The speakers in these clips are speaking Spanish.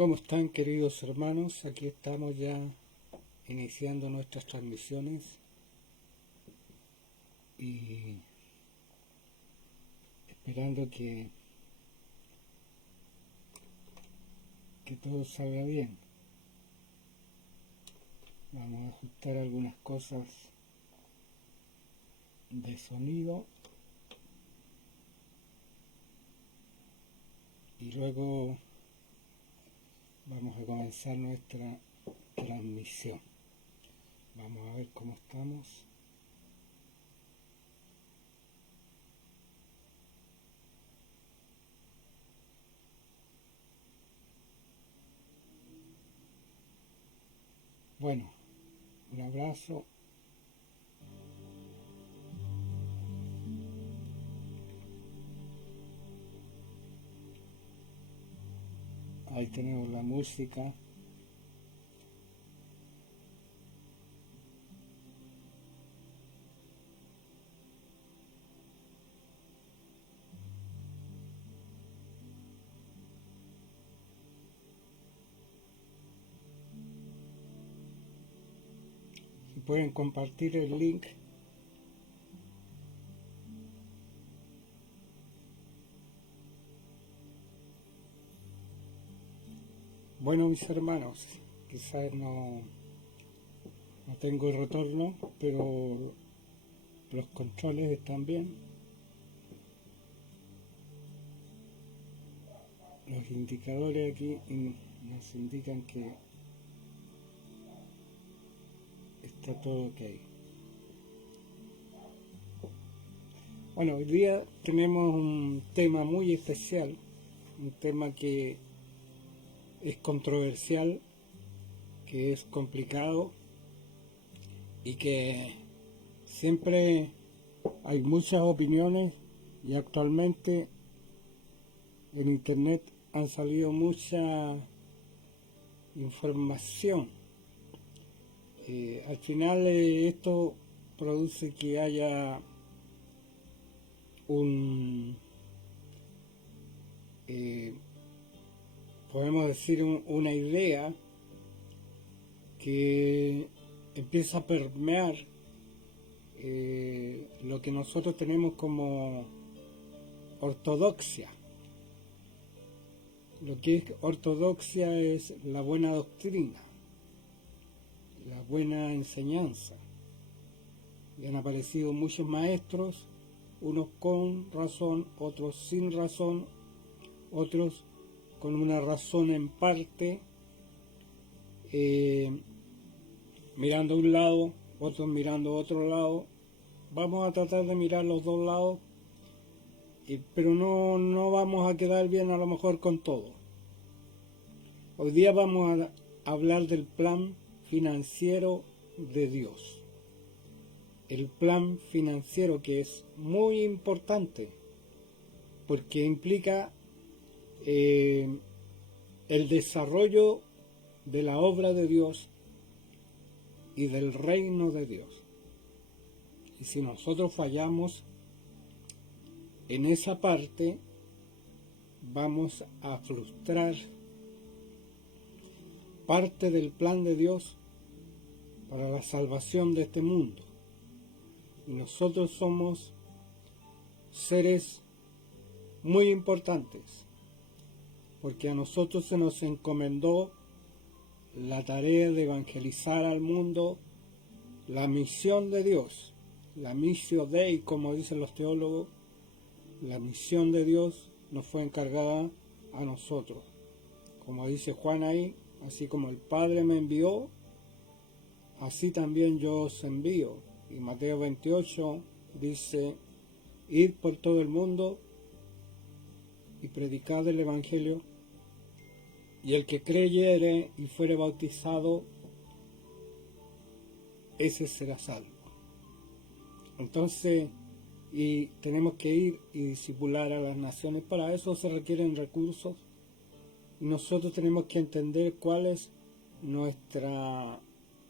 ¿Cómo están, queridos hermanos? Aquí estamos ya iniciando nuestras transmisiones y esperando que todo salga bien. Vamos a ajustar algunas cosas de sonido y luego vamos a comenzar nuestra transmisión. Vamos a ver cómo estamos. Bueno, un abrazo. Ahí tenemos la música. Si pueden compartir el link. Bueno, mis hermanos, quizás no tengo el retorno, pero los controles están bien. Los indicadores aquí nos indican que está todo ok. Bueno, hoy día tenemos un tema muy especial, un tema que es controversial, que es complicado y que siempre hay muchas opiniones, y actualmente en internet han salido mucha información. Al final esto produce que haya podemos decir una idea que empieza a permear lo que nosotros tenemos como ortodoxia. Lo que es ortodoxia es la buena doctrina, la buena enseñanza. Y han aparecido muchos maestros, unos con razón, otros sin razón, otros con una razón en parte, mirando a un lado, otros mirando a otro lado. Vamos a tratar de mirar los dos lados, pero no vamos a quedar bien a lo mejor con todo. Hoy día vamos a hablar del plan financiero de Dios. El plan financiero, que es muy importante porque implica el desarrollo de la obra de Dios y del reino de Dios. Y si nosotros fallamos en esa parte, vamos a frustrar parte del plan de Dios para la salvación de este mundo. Y nosotros somos seres muy importantes, porque a nosotros se nos encomendó la tarea de evangelizar al mundo, la misión de Dios, la missio Dei, como dicen los teólogos. La misión de Dios nos fue encargada a nosotros. Como dice Juan ahí, así como el Padre me envió, así también yo os envío. Y Mateo 28 dice, id por todo el mundo y predicad el Evangelio, y el que creyere y fuere bautizado, ese será salvo. Entonces, y tenemos que ir y discipular a las naciones. Para eso se requieren recursos, y nosotros tenemos que entender cuál es nuestra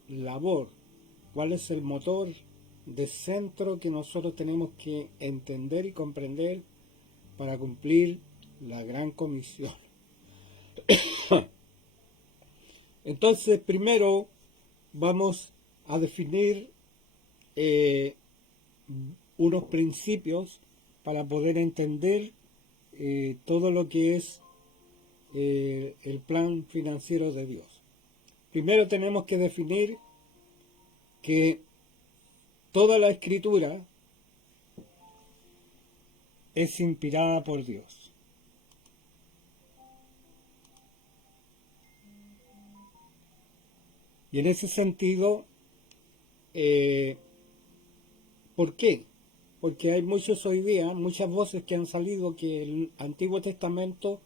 labor, cuál es el motor de centro que nosotros tenemos que entender y comprender para cumplir la gran comisión. Entonces, primero vamos a definir unos principios para poder entender todo lo que es el plan financiero de Dios. Primero tenemos que definir que toda la escritura es inspirada por Dios. Y en ese sentido, ¿por qué? Porque hay muchos hoy día, muchas voces que han salido que el Antiguo Testamento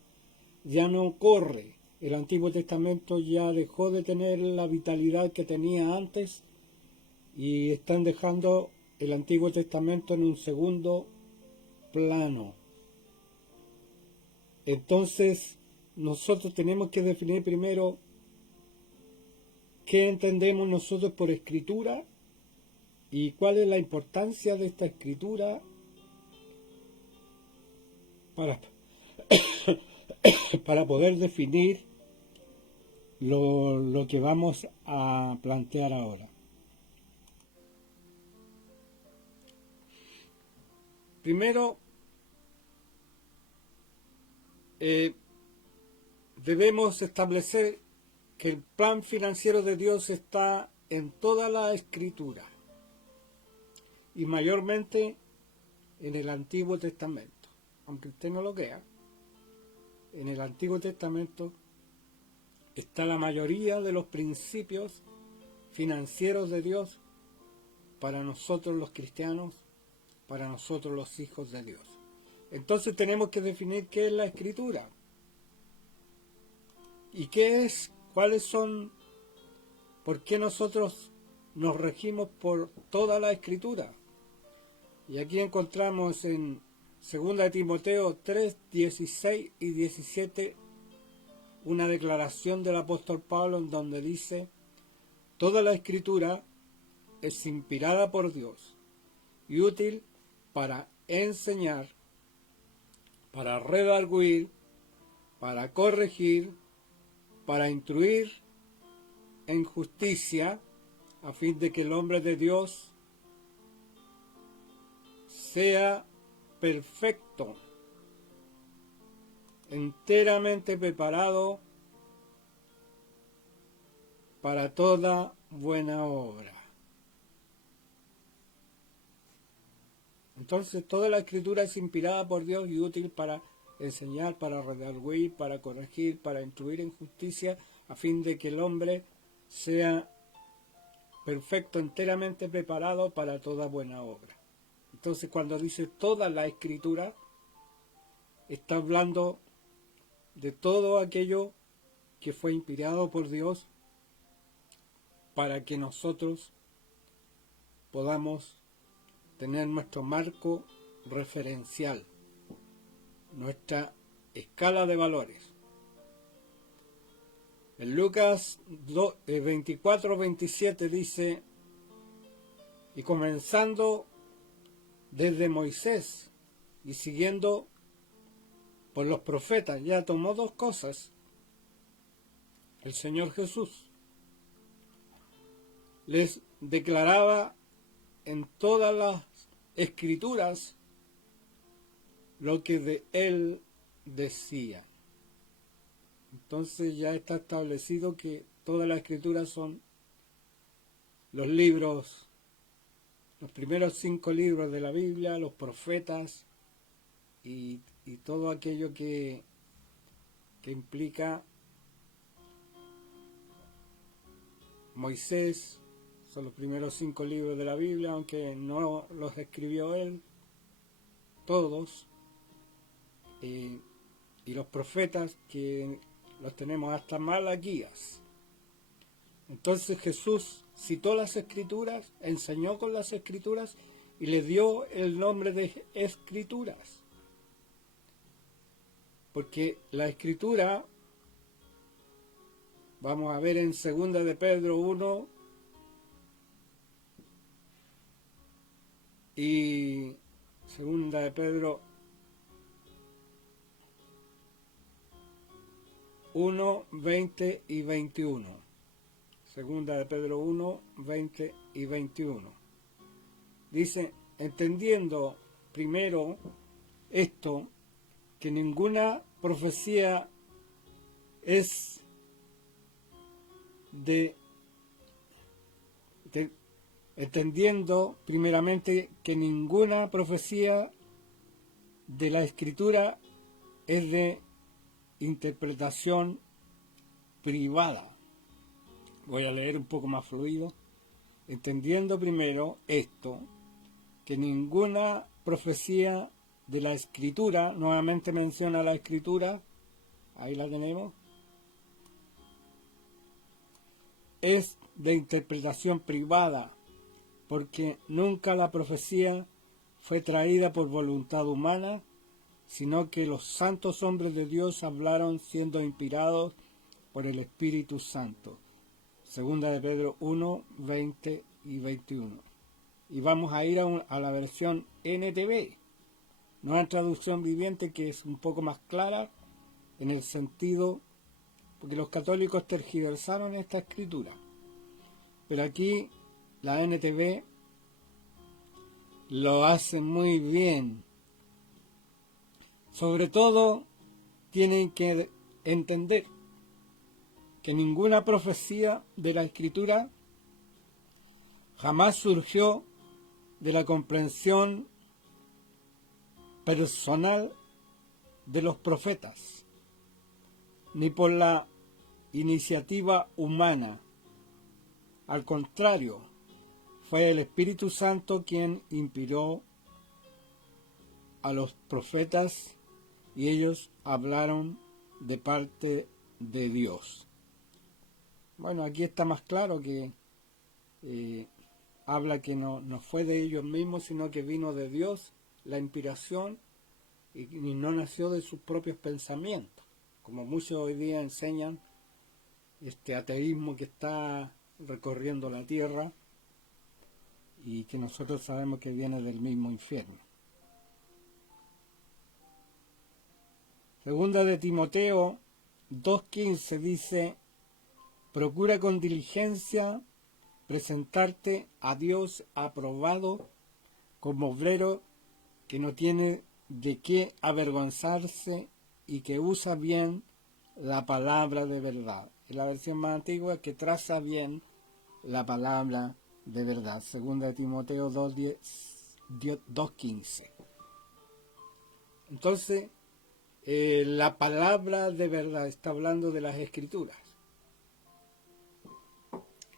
ya no corre. El Antiguo Testamento ya dejó de tener la vitalidad que tenía antes y están dejando el Antiguo Testamento en un segundo plano. Entonces, nosotros tenemos que definir primero qué entendemos nosotros por escritura y cuál es la importancia de esta escritura para, para poder definir lo que vamos a plantear ahora. Primero, debemos establecer que el plan financiero de Dios está en toda la escritura y mayormente en el Antiguo Testamento. Aunque usted no lo crea, en el Antiguo Testamento está la mayoría de los principios financieros de Dios para nosotros los cristianos, para nosotros los hijos de Dios. Entonces tenemos que definir qué es la escritura y qué es, cuáles son, por qué nosotros nos regimos por toda la escritura. Y aquí encontramos en 2 Timoteo 3, 16 y 17 una declaración del apóstol Pablo en donde dice: toda la escritura es inspirada por Dios y útil para enseñar, para redarguir, para corregir, para instruir en justicia, a fin de que el hombre de Dios sea perfecto, enteramente preparado para toda buena obra. Entonces toda la escritura es inspirada por Dios y útil para enseñar, para redarguir, para corregir, para instruir en justicia, a fin de que el hombre sea perfecto, enteramente preparado para toda buena obra. Entonces cuando dice toda la escritura, está hablando de todo aquello que fue inspirado por Dios para que nosotros podamos tener nuestro marco referencial, nuestra escala de valores. En Lucas 24-27 dice: y comenzando desde Moisés y siguiendo por los profetas, ya tomó dos cosas. El Señor Jesús les declaraba en todas las escrituras lo que de él decía. Entonces ya está establecido que todas las escrituras son los libros, los primeros 5 libros de la Biblia, los profetas y todo aquello que implica Moisés. Son los primeros 5 libros de la Biblia, aunque no los escribió él, todos. Y los profetas, que los tenemos hasta Malaquías. Entonces Jesús citó las escrituras, enseñó con las escrituras y le dio el nombre de escrituras. Porque la escritura, vamos a ver en 2 de Pedro 1 y 2 de Pedro 1, 20 y 21. Segunda de Pedro 1, 20 y 21. Dice, entendiendo primero esto, que ninguna profecía es entendiendo primeramente que ninguna profecía de la Escritura es de interpretación privada. Voy a leer un poco más fluido. Entendiendo primero esto, que ninguna profecía de la Escritura, nuevamente menciona la Escritura, ahí la tenemos, es de interpretación privada, porque nunca la profecía fue traída por voluntad humana, sino que los santos hombres de Dios hablaron siendo inspirados por el Espíritu Santo. Segunda de Pedro 1, 20 y 21. Y vamos a ir a la versión NTV, nueva traducción viviente, que es un poco más clara en el sentido, porque los católicos tergiversaron esta escritura. Pero aquí la NTV lo hace muy bien. Sobre todo, tienen que entender que ninguna profecía de la Escritura jamás surgió de la comprensión personal de los profetas, ni por la iniciativa humana. Al contrario, fue el Espíritu Santo quien inspiró a los profetas y ellos hablaron de parte de Dios. Bueno, aquí está más claro que habla que no fue de ellos mismos, sino que vino de Dios la inspiración y no nació de sus propios pensamientos, como muchos hoy día enseñan este ateísmo que está recorriendo la tierra y que nosotros sabemos que viene del mismo infierno. Segunda de Timoteo 2:15 dice, procura con diligencia presentarte a Dios aprobado como obrero que no tiene de qué avergonzarse y que usa bien la palabra de verdad. Es la versión más antigua, que traza bien la palabra de verdad. Segunda de Timoteo 2:15. Entonces, la palabra de verdad está hablando de las Escrituras.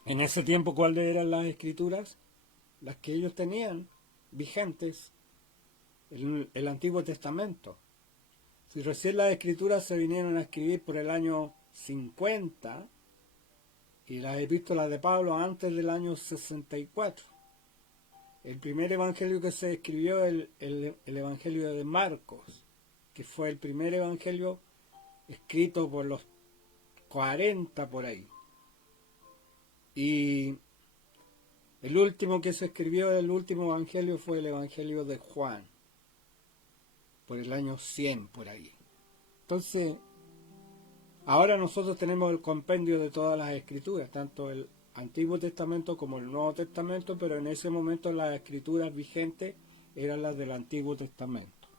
En ese tiempo, ¿cuáles eran las Escrituras? Las que ellos tenían vigentes, el Antiguo Testamento. Si recién las Escrituras se vinieron a escribir por el año 50 y las epístolas de Pablo antes del año 64. El primer evangelio que se escribió es el Evangelio de Marcos, que fue el primer evangelio escrito por los 40 por ahí. Y el último que se escribió, el último evangelio, fue el Evangelio de Juan, por el año 100 por ahí. Entonces, ahora nosotros tenemos el compendio de todas las escrituras, tanto el Antiguo Testamento como el Nuevo Testamento, pero en ese momento las escrituras vigentes eran las del Antiguo Testamento.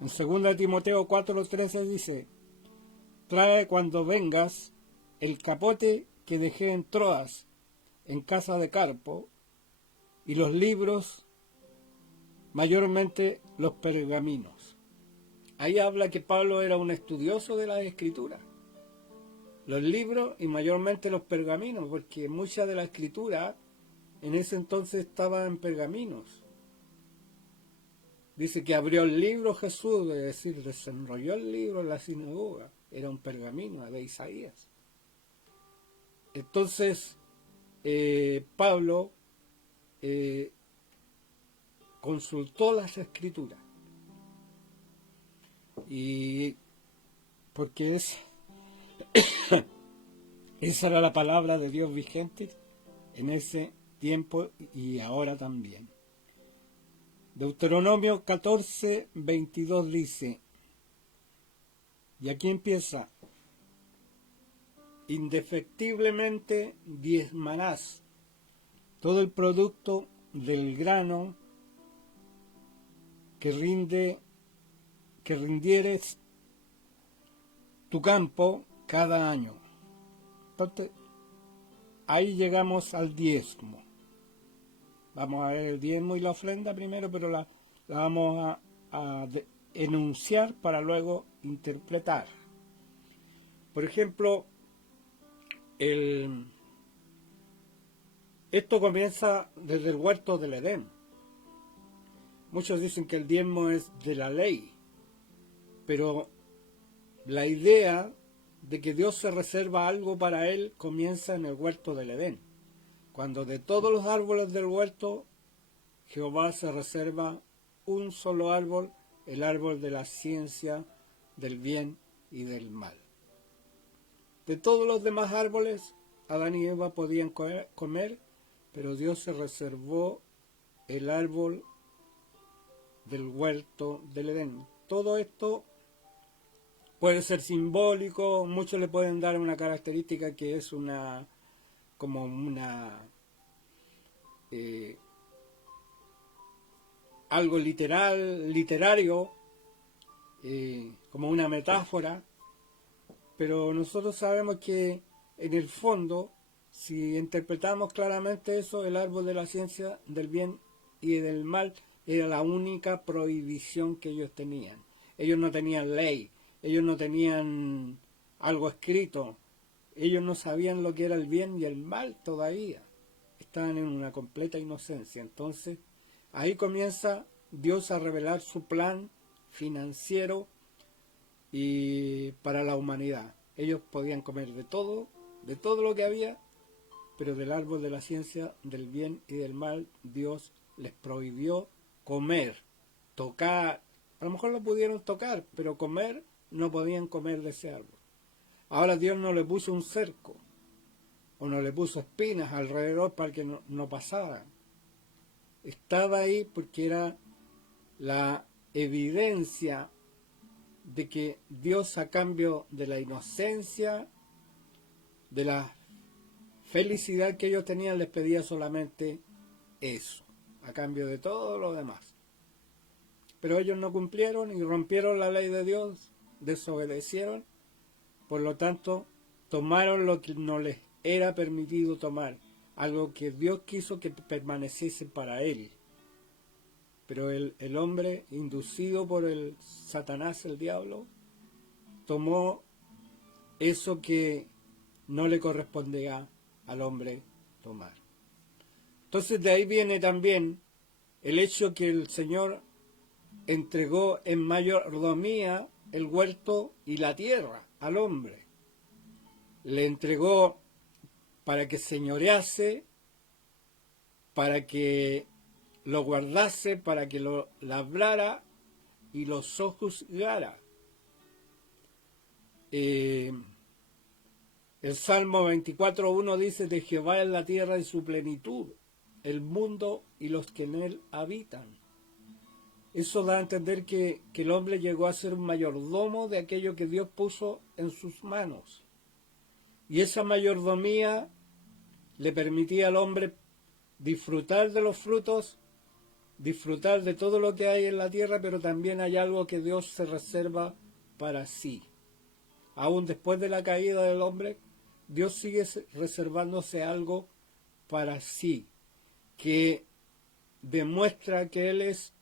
En 2 Timoteo 4:13 dice, trae cuando vengas el capote que dejé en Troas, en casa de Carpo, y los libros, mayormente los pergaminos. Ahí habla que Pablo era un estudioso de las Escrituras. Los libros y mayormente los pergaminos, porque mucha de la Escritura en ese entonces estaba en pergaminos. Dice que abrió el libro Jesús, es decir, desenrolló el libro en la sinagoga. Era un pergamino de Isaías. Entonces, Pablo consultó las Escrituras. Y porque esa era la palabra de Dios vigente en ese tiempo y ahora también. Deuteronomio 14:22 dice, y aquí empieza, indefectiblemente diezmarás todo el producto del grano que rindieres tu campo cada año. Entonces, ahí llegamos al diezmo. Vamos a ver el diezmo y la ofrenda primero, pero la vamos a enunciar para luego interpretar. Por ejemplo, esto comienza desde el huerto del Edén. Muchos dicen que el diezmo es de la ley, pero la idea de que Dios se reserva algo para él comienza en el huerto del Edén, cuando de todos los árboles del huerto Jehová se reserva un solo árbol, el árbol de la ciencia del bien y del mal. De todos los demás árboles, Adán y Eva podían comer, pero Dios se reservó el árbol del huerto del Edén. Todo esto puede ser simbólico, muchos le pueden dar una característica que es algo literario, como una metáfora, pero nosotros sabemos que en el fondo, si interpretamos claramente eso, el árbol de la ciencia del bien y del mal era la única prohibición que ellos tenían. Ellos no tenían ley, ellos no tenían algo escrito, ellos no sabían lo que era el bien y el mal todavía. Estaban en una completa inocencia. Entonces, ahí comienza Dios a revelar su plan financiero y para la humanidad. Ellos podían comer de todo lo que había, pero del árbol de la ciencia del bien y del mal Dios les prohibió comer, tocar. A lo mejor lo pudieron tocar, pero comer no podían comer de ese árbol. Ahora Dios no le puso un cerco o no le puso espinas alrededor para que no pasaran. Estaba ahí porque era la evidencia de que Dios, a cambio de la inocencia, de la felicidad que ellos tenían, les pedía solamente eso, a cambio de todo lo demás. Pero ellos no cumplieron y rompieron la ley de Dios, desobedecieron, por lo tanto tomaron lo que no les era permitido tomar, algo que Dios quiso que permaneciese para él. Pero el hombre, inducido por el Satanás, el diablo, tomó eso que no le correspondía al hombre tomar. Entonces de ahí viene también el hecho que el Señor entregó en mayordomía el huerto y la tierra al hombre. Le entregó para que señorease, para que lo guardase, para que lo labrara y lo sojuzgara. El Salmo 24:1 dice: de Jehová es la tierra y su plenitud, el mundo y los que en él habitan. Eso da a entender que el hombre llegó a ser un mayordomo de aquello que Dios puso en sus manos. Y esa mayordomía le permitía al hombre disfrutar de los frutos, disfrutar de todo lo que hay en la tierra, pero también hay algo que Dios se reserva para sí. Aún después de la caída del hombre, Dios sigue reservándose algo para sí, que demuestra que Él es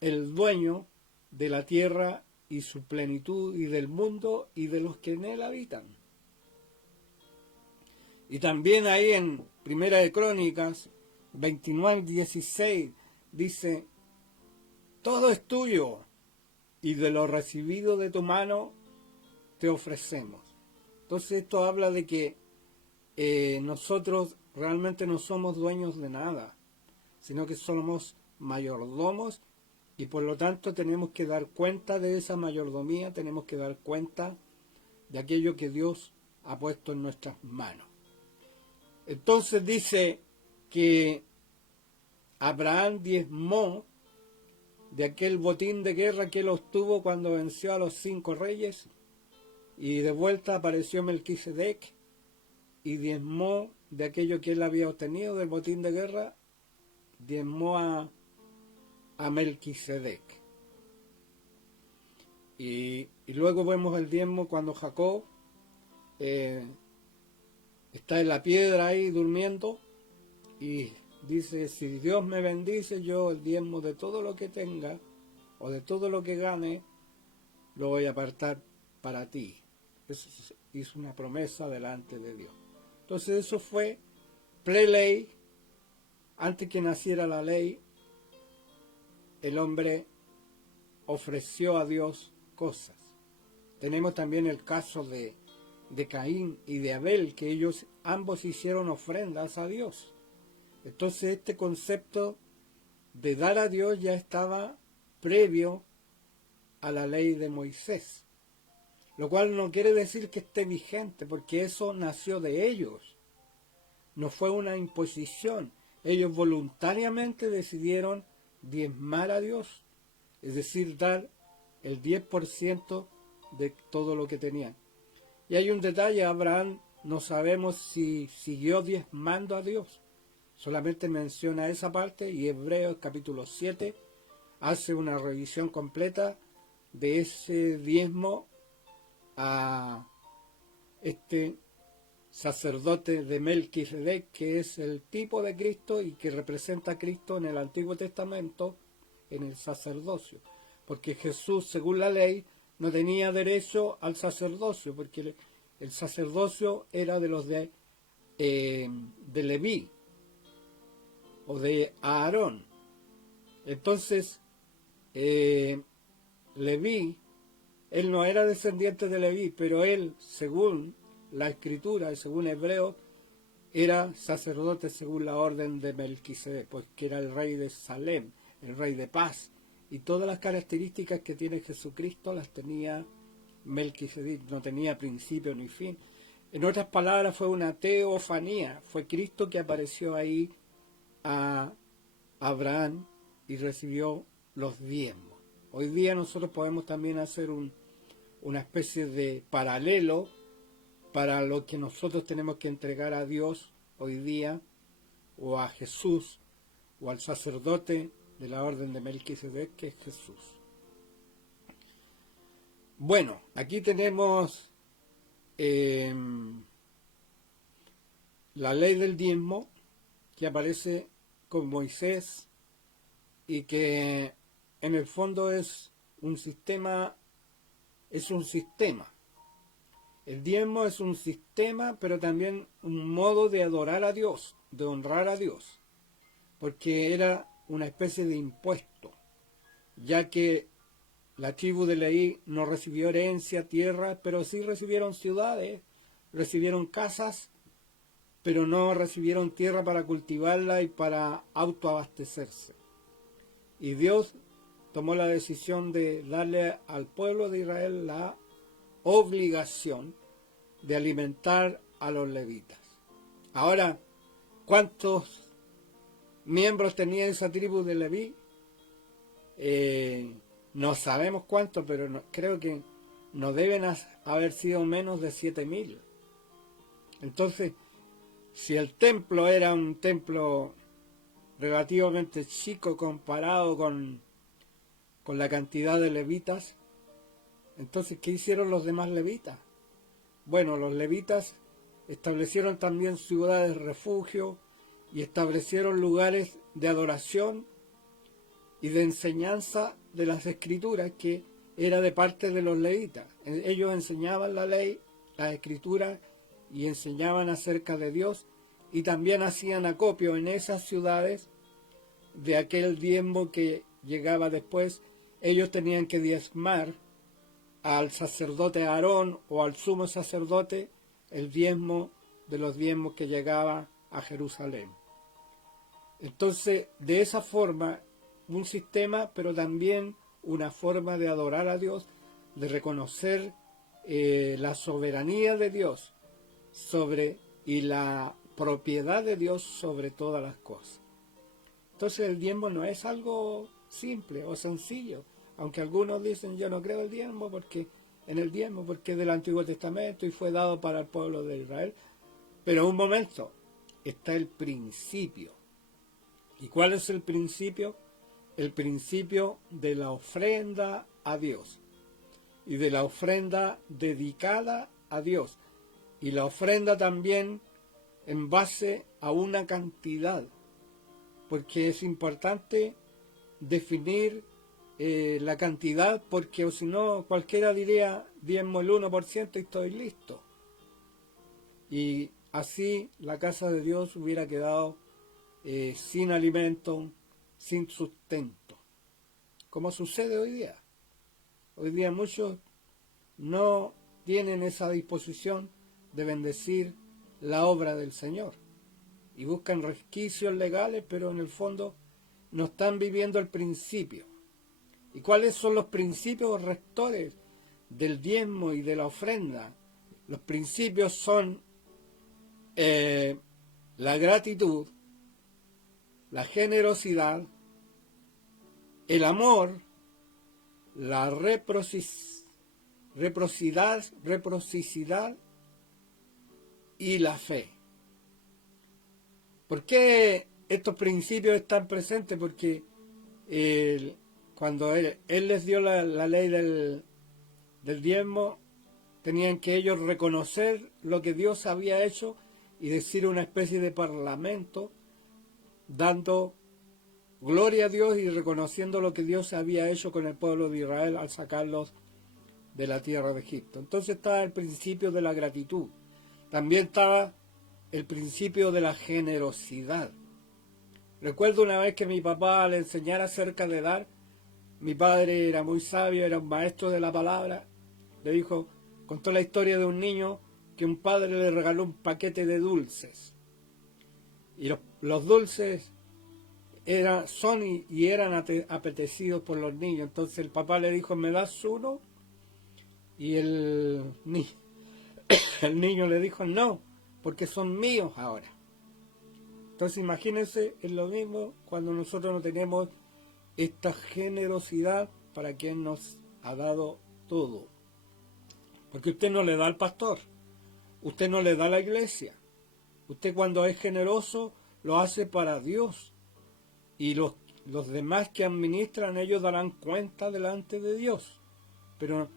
el dueño de la tierra y su plenitud, y del mundo y de los que en él habitan. Y también ahí en Primera de Crónicas 29:16 dice: todo es tuyo, y de lo recibido de tu mano te ofrecemos. Entonces esto habla de que nosotros realmente no somos dueños de nada, sino que somos mayordomos, y por lo tanto tenemos que dar cuenta de esa mayordomía, tenemos que dar cuenta de aquello que Dios ha puesto en nuestras manos. Entonces dice que Abraham diezmó de aquel botín de guerra que él obtuvo cuando venció a los 5 reyes, Y de vuelta apareció Melquisedec y diezmó de aquello que él había obtenido del botín de guerra, diezmó a Melquisedec. Y luego vemos el diezmo cuando Jacob está en la piedra ahí durmiendo y dice, si Dios me bendice, yo el diezmo de todo lo que tenga o de todo lo que gane, lo voy a apartar para ti. Hizo una promesa delante de Dios. Entonces eso fue pre-ley, antes que naciera la ley, el hombre ofreció a Dios cosas. Tenemos también el caso de Caín y de Abel, que ellos ambos hicieron ofrendas a Dios. Entonces este concepto de dar a Dios ya estaba previo a la ley de Moisés, lo cual no quiere decir que esté vigente, porque eso nació de ellos, no fue una imposición. Ellos voluntariamente decidieron diezmar a Dios, es decir, dar el 10% de todo lo que tenían. Y hay un detalle, Abraham no sabemos si siguió diezmando a Dios, solamente menciona esa parte, y Hebreos capítulo 7 hace una revisión completa de ese diezmo a este sacerdote de Melquisedec, que es el tipo de Cristo y que representa a Cristo en el Antiguo Testamento en el sacerdocio, porque Jesús, según la ley, no tenía derecho al sacerdocio, porque el sacerdocio era de los de Leví o de Aarón. Entonces Leví, él no era descendiente de Leví, pero él, según la Escritura y según Hebreos, era sacerdote según la orden de Melquisedec, pues que era el rey de Salem, el rey de paz, y todas las características que tiene Jesucristo las tenía Melquisedec, no tenía principio ni fin. En otras palabras, fue una teofanía, fue Cristo que apareció ahí a Abraham y recibió los diezmos. Hoy día nosotros podemos también hacer una especie de paralelo para lo que nosotros tenemos que entregar a Dios hoy día, o a Jesús, o al sacerdote de la orden de Melquisedec, que es Jesús. Bueno, aquí tenemos la ley del diezmo, que aparece con Moisés y que en el fondo es un sistema. El diezmo es un sistema, pero también un modo de adorar a Dios, de honrar a Dios, porque era una especie de impuesto, ya que la tribu de Leví no recibió herencia, tierra, pero sí recibieron ciudades, recibieron casas, pero no recibieron tierra para cultivarla y para autoabastecerse. Y Dios tomó la decisión de darle al pueblo de Israel la obligación de alimentar a los levitas. Ahora, ¿cuántos miembros tenía esa tribu de Leví? No sabemos cuántos, pero creo que no deben haber sido menos de 7.000. Entonces, si el templo era un templo relativamente chico comparado con la cantidad de levitas, entonces, ¿qué hicieron los demás levitas? Bueno, los levitas establecieron también ciudades de refugio y establecieron lugares de adoración y de enseñanza de las escrituras, que era de parte de los levitas. Ellos enseñaban la ley, las escrituras, y enseñaban acerca de Dios, y también hacían acopio en esas ciudades de aquel diezmo que llegaba después. Ellos tenían que diezmar al sacerdote Aarón o al sumo sacerdote el diezmo de los diezmos que llegaba a Jerusalén. Entonces, de esa forma, un sistema, pero también una forma de adorar a Dios, de reconocer la soberanía de Dios y la propiedad de Dios sobre todas las cosas. Entonces el diezmo no es algo simple o sencillo, aunque algunos dicen yo no creo el diezmo porque en el diezmo porque es del Antiguo Testamento y fue dado para el pueblo de Israel. Pero un momento, está el principio. ¿Y cuál es el principio? El principio de la ofrenda a Dios y de la ofrenda dedicada a Dios y la ofrenda también en base a una cantidad, porque es importante definir la cantidad, porque o si no cualquiera diría diezmo el 1% y estoy listo. Y así la casa de Dios hubiera quedado sin alimento, sin sustento, como sucede hoy día. Hoy día muchos no tienen esa disposición de bendecir la obra del Señor y buscan resquicios legales, pero en el fondo no están viviendo el principio. ¿Y cuáles son los principios rectores del diezmo y de la ofrenda? Los principios son la gratitud, la generosidad, el amor, la reciprocidad y la fe. ¿Por qué estos principios están presentes? Porque cuando él les dio la ley del diezmo, tenían que ellos reconocer lo que Dios había hecho y decir una especie de parlamento, dando gloria a Dios y reconociendo lo que Dios había hecho con el pueblo de Israel al sacarlos de la tierra de Egipto. Entonces estaba el principio de la gratitud. También estaba el principio de la generosidad. Recuerdo una vez que mi papá le enseñara acerca de dar. Mi padre era muy sabio, era un maestro de la palabra. Le dijo, contó la historia de un niño que un padre le regaló un paquete de dulces. Y los dulces eran apetecidos por los niños. Entonces el papá le dijo, ¿me das uno? Y el niño le dijo, no, porque son míos ahora. Entonces imagínense, es lo mismo cuando nosotros no tenemos esta generosidad para quien nos ha dado todo. Porque usted no le da al pastor, usted no le da a la iglesia. Usted cuando es generoso lo hace para Dios. Y los demás que administran, ellos darán cuenta delante de Dios. Pero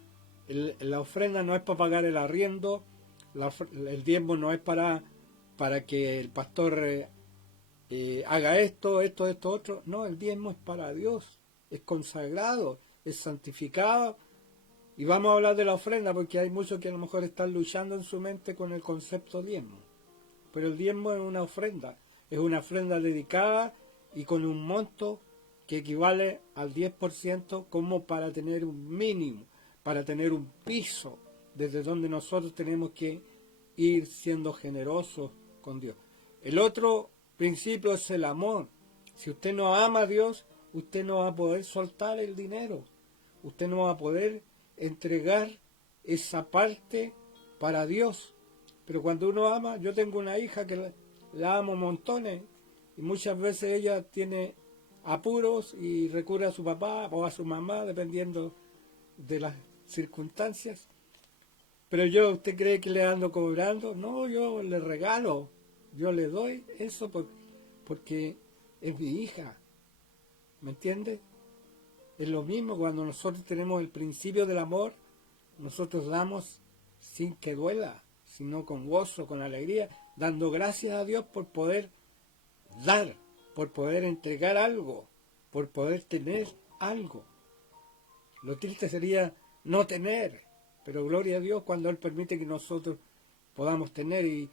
la ofrenda no es para pagar el arriendo, el diezmo no es para que el pastor haga esto, otro. No, el diezmo es para Dios, es consagrado, es santificado. Y vamos a hablar de la ofrenda porque hay muchos que a lo mejor están luchando en su mente con el concepto diezmo. Pero el diezmo es una ofrenda dedicada y con un monto que equivale al 10% como para tener un mínimo, para tener un piso desde donde nosotros tenemos que ir siendo generosos con Dios. El otro principio es el amor. Si usted no ama a Dios, usted no va a poder soltar el dinero. Usted no va a poder entregar esa parte para Dios. Pero cuando uno ama, yo tengo una hija que la amo montones y muchas veces ella tiene apuros y recurre a su papá o a su mamá, dependiendo de las circunstancias. Pero ¿usted cree que le ando cobrando? No, yo le regalo, yo le doy eso porque es mi hija. ¿Me entiende? Es lo mismo cuando nosotros tenemos el principio del amor, nosotros damos sin que duela, sino con gozo, con alegría, dando gracias a Dios por poder dar, por poder entregar algo, por poder tener algo. Lo triste sería no tener, pero gloria a Dios cuando Él permite que nosotros podamos tener y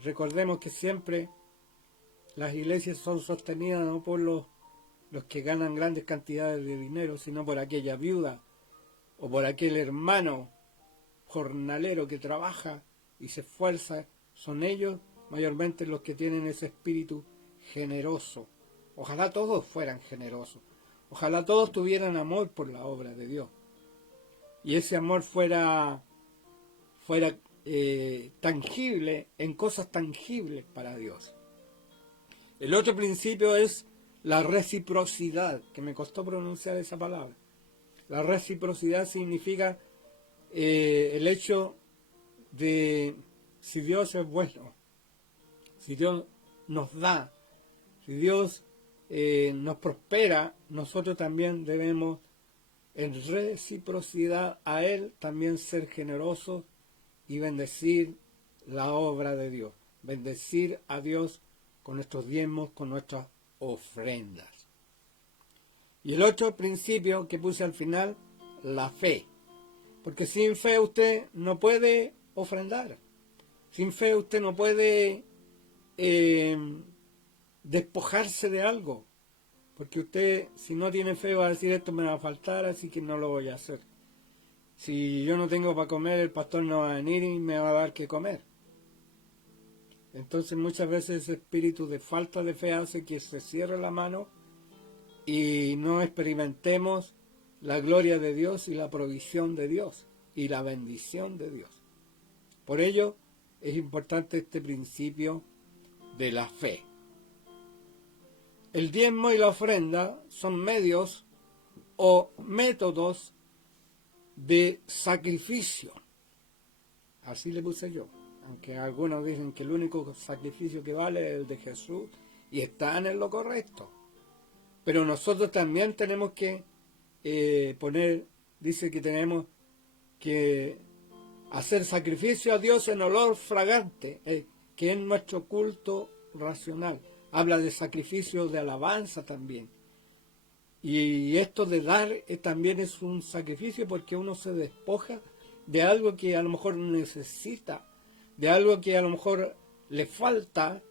recordemos que siempre las iglesias son sostenidas no por los que ganan grandes cantidades de dinero, sino por aquella viuda o por aquel hermano jornalero que trabaja y se esfuerza. Son ellos mayormente los que tienen ese espíritu generoso. Ojalá todos fueran generosos. Ojalá todos tuvieran amor por la obra de Dios. Y ese amor fuera tangible, en cosas tangibles para Dios. El otro principio es la reciprocidad, que me costó pronunciar esa palabra. La reciprocidad significa el hecho de si Dios es bueno, si Dios nos da, si Dios nos prospera, nosotros también debemos en reciprocidad a Él también ser generosos y bendecir la obra de Dios, bendecir a Dios con nuestros diezmos, con nuestras ofrendas. Y el otro principio que puse al final, la fe. Porque sin fe usted no puede ofrendar. Sin fe usted no puede despojarse de algo. Porque usted, si no tiene fe, va a decir esto me va a faltar, así que no lo voy a hacer. Si yo no tengo para comer, el pastor no va a venir y me va a dar que comer. Entonces muchas veces ese espíritu de falta de fe hace que se cierre la mano y no experimentemos la gloria de Dios y la provisión de Dios y la bendición de Dios. Por ello es importante este principio de la fe. El diezmo y la ofrenda son medios o métodos de sacrificio. Así le puse yo. Aunque algunos dicen que el único sacrificio que vale es el de Jesús y están en lo correcto. Pero nosotros también tenemos que dice que tenemos que hacer sacrificio a Dios en olor fragante, que es nuestro culto racional. Habla de sacrificio de alabanza también. Y esto de dar también es un sacrificio porque uno se despoja de algo que a lo mejor necesita, de algo que a lo mejor le falta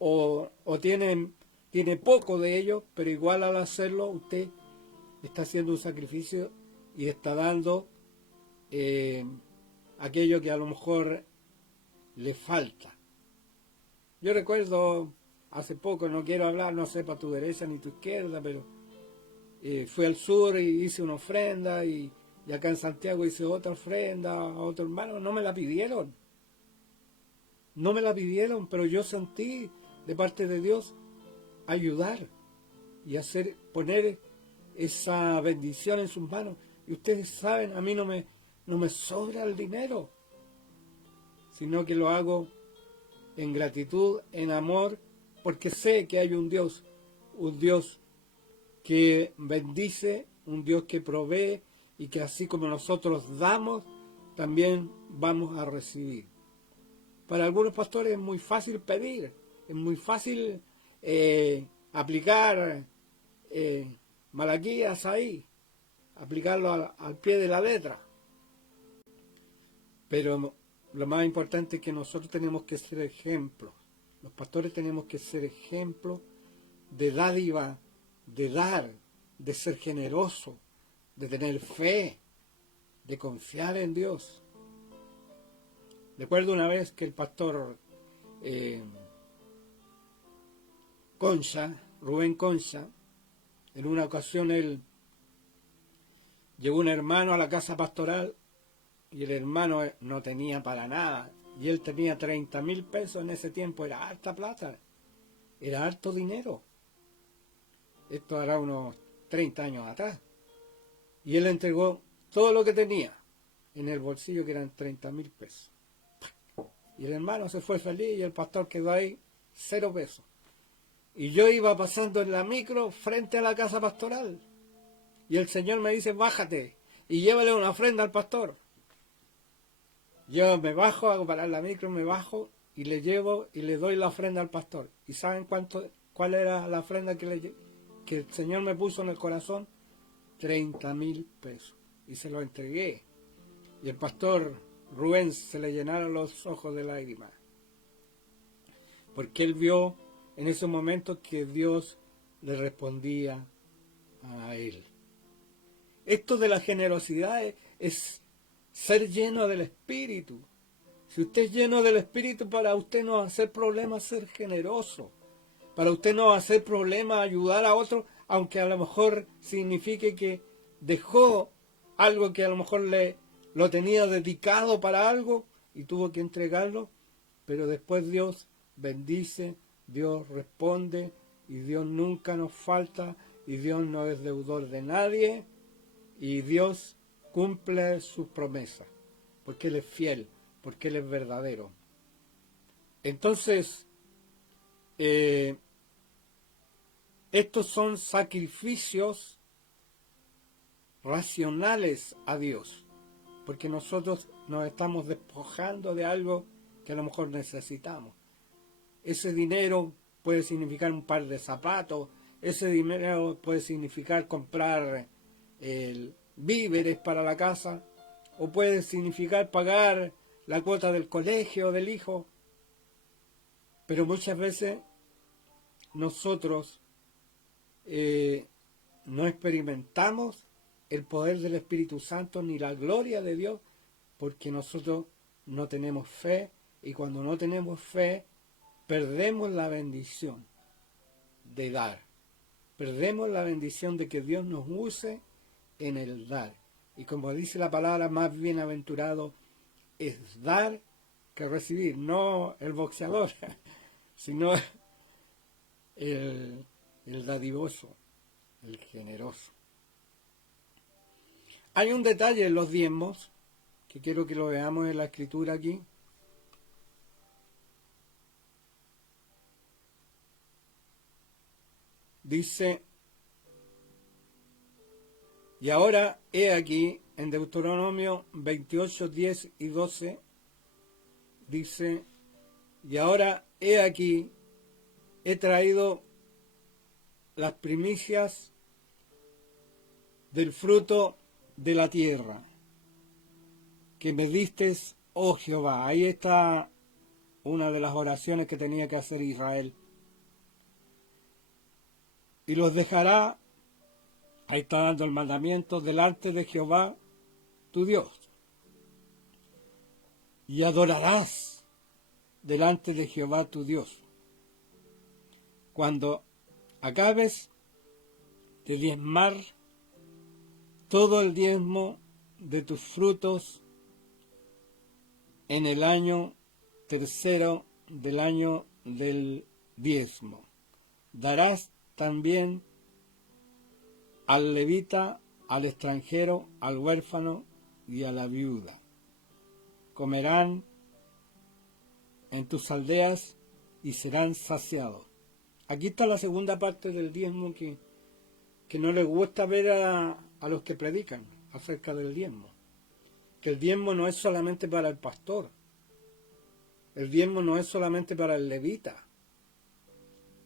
o tiene poco de ello, pero igual al hacerlo usted está haciendo un sacrificio y está dando aquello que a lo mejor le falta. Yo recuerdo hace poco, no quiero hablar, no sé para tu derecha ni tu izquierda, pero fui al sur y hice una ofrenda y acá en Santiago hice otra ofrenda a otro hermano. No me la pidieron, pero yo sentí de parte de Dios ayudar y poner esa bendición en sus manos. Y ustedes saben, a mí no me sobra el dinero, sino que lo hago en gratitud, en amor, porque sé que hay un Dios que bendice, un Dios que provee y que así como nosotros damos, también vamos a recibir. Para algunos pastores es muy fácil pedir, es muy fácil aplicar Malaquías ahí, aplicarlo al pie de la letra. Pero lo más importante es que nosotros tenemos que ser ejemplos. Los pastores tenemos que ser ejemplos de dádiva, de dar, de ser generoso, de tener fe, de confiar en Dios. Recuerdo una vez que el pastor Rubén Concha, en una ocasión él llevó un hermano a la casa pastoral y el hermano no tenía para nada y él tenía 30,000 pesos en ese tiempo. Era harta plata, era harto dinero. Esto hará unos 30 años atrás. Y él entregó todo lo que tenía en el bolsillo, que eran 30,000 pesos. Y el hermano se fue feliz y el pastor quedó ahí 0 pesos. Y yo iba pasando en la micro frente a la casa pastoral. Y el Señor me dice, bájate y llévale una ofrenda al pastor. Yo me bajo, hago parar la micro, me bajo y le llevo y le doy la ofrenda al pastor. ¿Y saben cuál era la ofrenda que el Señor me puso en el corazón? 30,000 pesos. Y se lo entregué. Y el pastor Rubén se le llenaron los ojos de lágrimas. Porque él vio en esos momentos que Dios le respondía a él. Esto de la generosidad es ser lleno del Espíritu. Si usted es lleno del Espíritu, para usted no va a ser problema ser generoso. Para usted no va a ser problema ayudar a otro, aunque a lo mejor signifique que dejó algo que a lo mejor lo tenía dedicado para algo y tuvo que entregarlo, pero después Dios bendice, Dios responde y Dios nunca nos falta y Dios no es deudor de nadie y Dios cumple sus promesas, porque Él es fiel, porque Él es verdadero. Entonces, estos son sacrificios racionales a Dios, porque nosotros nos estamos despojando de algo que a lo mejor necesitamos. Ese dinero puede significar un par de zapatos, ese dinero puede significar comprar víveres para la casa, o puede significar pagar la cuota del colegio del hijo. Pero muchas veces nosotros no experimentamos el poder del Espíritu Santo ni la gloria de Dios, porque nosotros no tenemos fe, y cuando no tenemos fe perdemos la bendición de dar, perdemos la bendición de que Dios nos use en el dar. Y como dice la palabra, más bienaventurado es dar que recibir, no el boxeador, sino el dadivoso, el generoso. Hay un detalle en los diezmos que quiero que lo veamos en la escritura aquí. Dice, y ahora he aquí, en Deuteronomio 28, 10 y 12, dice, y ahora he aquí, he traído las primicias del fruto de la tierra que me diste, oh Jehová. Ahí está una de las oraciones que tenía que hacer Israel. Y los dejará, ahí está dando el mandamiento, delante de Jehová tu Dios. Y adorarás delante de Jehová tu Dios. Cuando acabes de diezmar todo el diezmo de tus frutos en el año tercero del año del diezmo, darás también al levita, al extranjero, al huérfano y a la viuda. Comerán en tus aldeas y serán saciados. Aquí está la segunda parte del diezmo que no les gusta ver a los que predican acerca del diezmo. Que el diezmo no es solamente para el pastor. El diezmo no es solamente para el levita.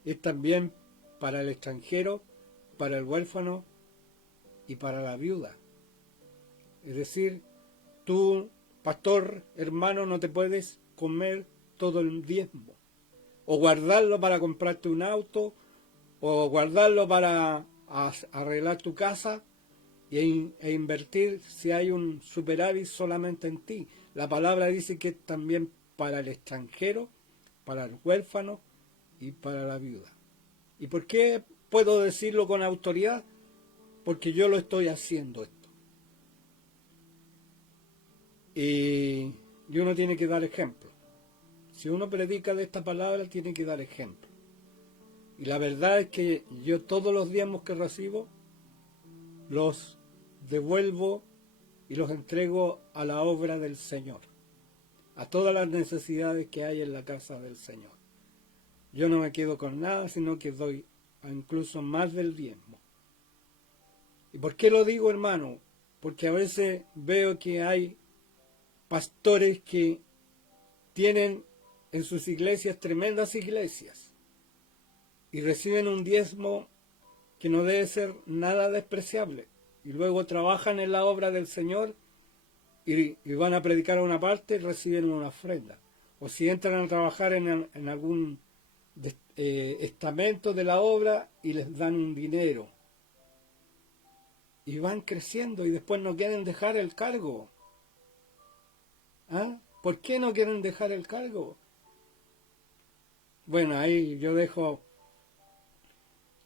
Es también para el extranjero, para el huérfano y para la viuda. Es decir, tú, pastor, hermano, no te puedes comer todo el diezmo. O guardarlo para comprarte un auto, o guardarlo para arreglar tu casa e invertir si hay un superávit solamente en ti. La palabra dice que es también para el extranjero, para el huérfano y para la viuda. ¿Y por qué puedo decirlo con autoridad? Porque yo lo estoy haciendo esto. Y uno tiene que dar ejemplo. Si uno predica de esta palabra, tiene que dar ejemplo. Y la verdad es que yo todos los diezmos que recibo los devuelvo y los entrego a la obra del Señor, a todas las necesidades que hay en la casa del Señor. Yo no me quedo con nada, sino que doy incluso más del diezmo. ¿Y por qué lo digo, hermano? Porque a veces veo que hay pastores que tienen en sus iglesias tremendas iglesias y reciben un diezmo que no debe ser nada despreciable, y luego trabajan en la obra del Señor y van a predicar a una parte y reciben una ofrenda. O si entran a trabajar en algún estamento de la obra y les dan un dinero. Y van creciendo y después no quieren dejar el cargo. ¿Ah? ¿Por qué no quieren dejar el cargo? Bueno, ahí yo dejo...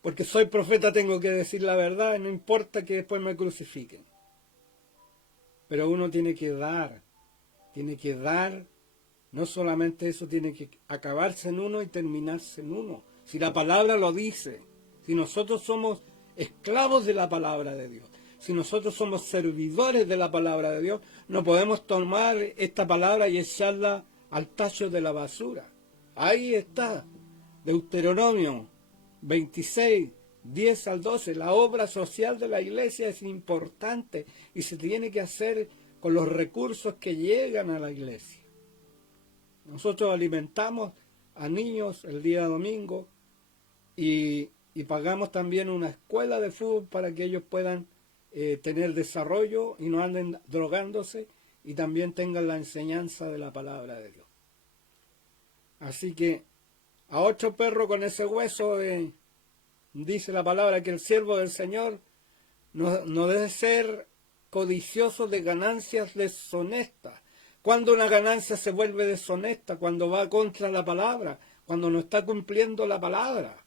Porque soy profeta, tengo que decir la verdad, no importa que después me crucifiquen. Pero uno tiene que dar, no solamente eso, tiene que acabarse en uno y terminarse en uno. Si la palabra lo dice, si nosotros somos esclavos de la palabra de Dios, si nosotros somos servidores de la palabra de Dios, no podemos tomar esta palabra y echarla al tacho de la basura. Ahí está, Deuteronomio 26, 10 al 12. La obra social de la iglesia es importante y se tiene que hacer con los recursos que llegan a la iglesia. Nosotros alimentamos a niños el día domingo y pagamos también una escuela de fútbol para que ellos puedan tener desarrollo y no anden drogándose y también tengan la enseñanza de la palabra de Dios. Así que a otro perro con ese hueso, dice la palabra que el siervo del Señor no debe ser codicioso de ganancias deshonestas. Cuando una ganancia se vuelve deshonesta, cuando va contra la palabra, cuando no está cumpliendo la palabra.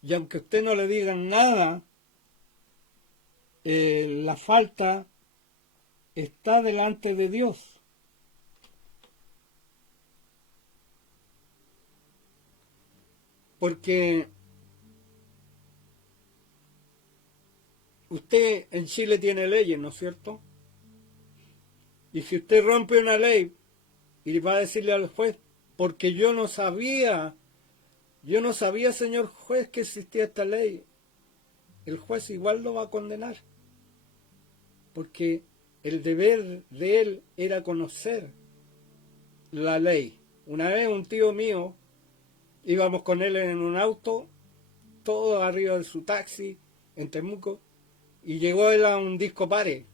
Y aunque usted no le digan nada, la falta está delante de Dios. Porque usted en Chile tiene leyes, ¿no es cierto? Y si usted rompe una ley y va a decirle al juez, porque yo no sabía, señor juez, que existía esta ley, el juez igual lo va a condenar. Porque el deber de él era conocer la ley. Una vez un tío mío, íbamos con él en un auto, todo arriba de su taxi, en Temuco, y llegó él a un disco pare.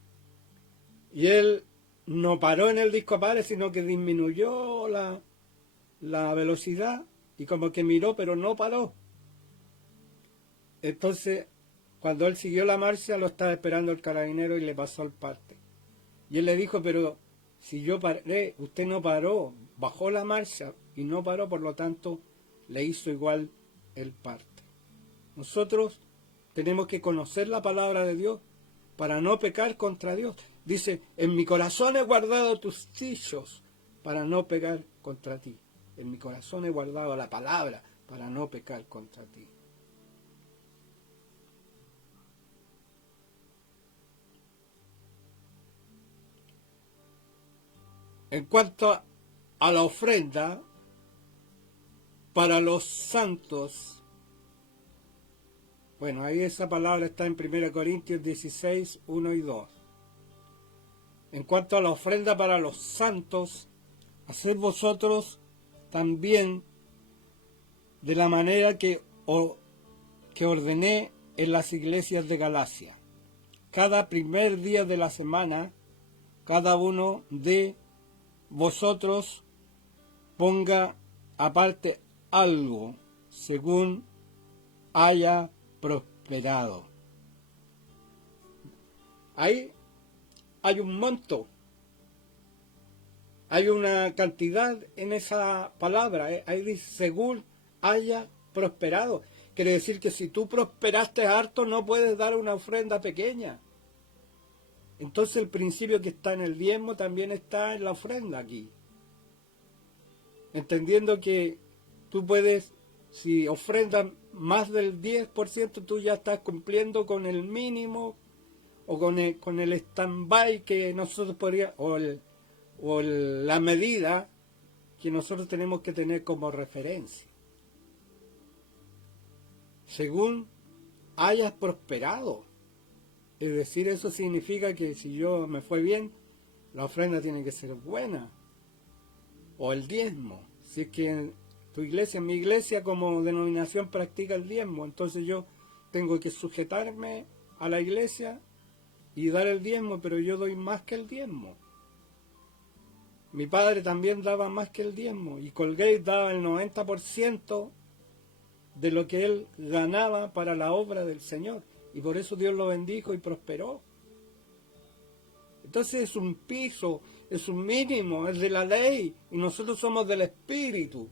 Y él no paró en el disco pare, sino que disminuyó la velocidad y como que miró, pero no paró. Entonces, cuando él siguió la marcha, lo estaba esperando el carabinero y le pasó el parte. Y él le dijo, pero si yo paré, usted no paró, bajó la marcha y no paró, por lo tanto, le hizo igual el parte. Nosotros tenemos que conocer la palabra de Dios para no pecar contra Dios. Dice, en mi corazón he guardado tus dichos para no pecar contra ti. En mi corazón he guardado la palabra para no pecar contra ti. En cuanto a la ofrenda para los santos, bueno, ahí esa palabra está en 1 Corintios 16, 1 y 2. En cuanto a la ofrenda para los santos, haced vosotros también de la manera que ordené en las iglesias de Galacia. Cada primer día de la semana, cada uno de vosotros ponga aparte algo según haya prosperado. Ahí hay un monto, hay una cantidad en esa palabra, ahí dice según haya prosperado. Quiere decir que si tú prosperaste harto no puedes dar una ofrenda pequeña. Entonces el principio que está en el diezmo también está en la ofrenda aquí. Entendiendo que tú puedes, si ofrendas más del 10%, tú ya estás cumpliendo con el mínimo o con el stand-by que nosotros podríamos, o la medida que nosotros tenemos que tener como referencia. Según hayas prosperado. Es decir, eso significa que si yo me fue bien, la ofrenda tiene que ser buena. O el diezmo. Si es que en tu iglesia, en mi iglesia como denominación practica el diezmo, entonces yo tengo que sujetarme a la iglesia y dar el diezmo, pero yo doy más que el diezmo. Mi padre también daba más que el diezmo y Colgate daba el 90% de lo que él ganaba para la obra del Señor. Y por eso Dios lo bendijo y prosperó. Entonces es un piso, es un mínimo, es de la ley. Y nosotros somos del Espíritu.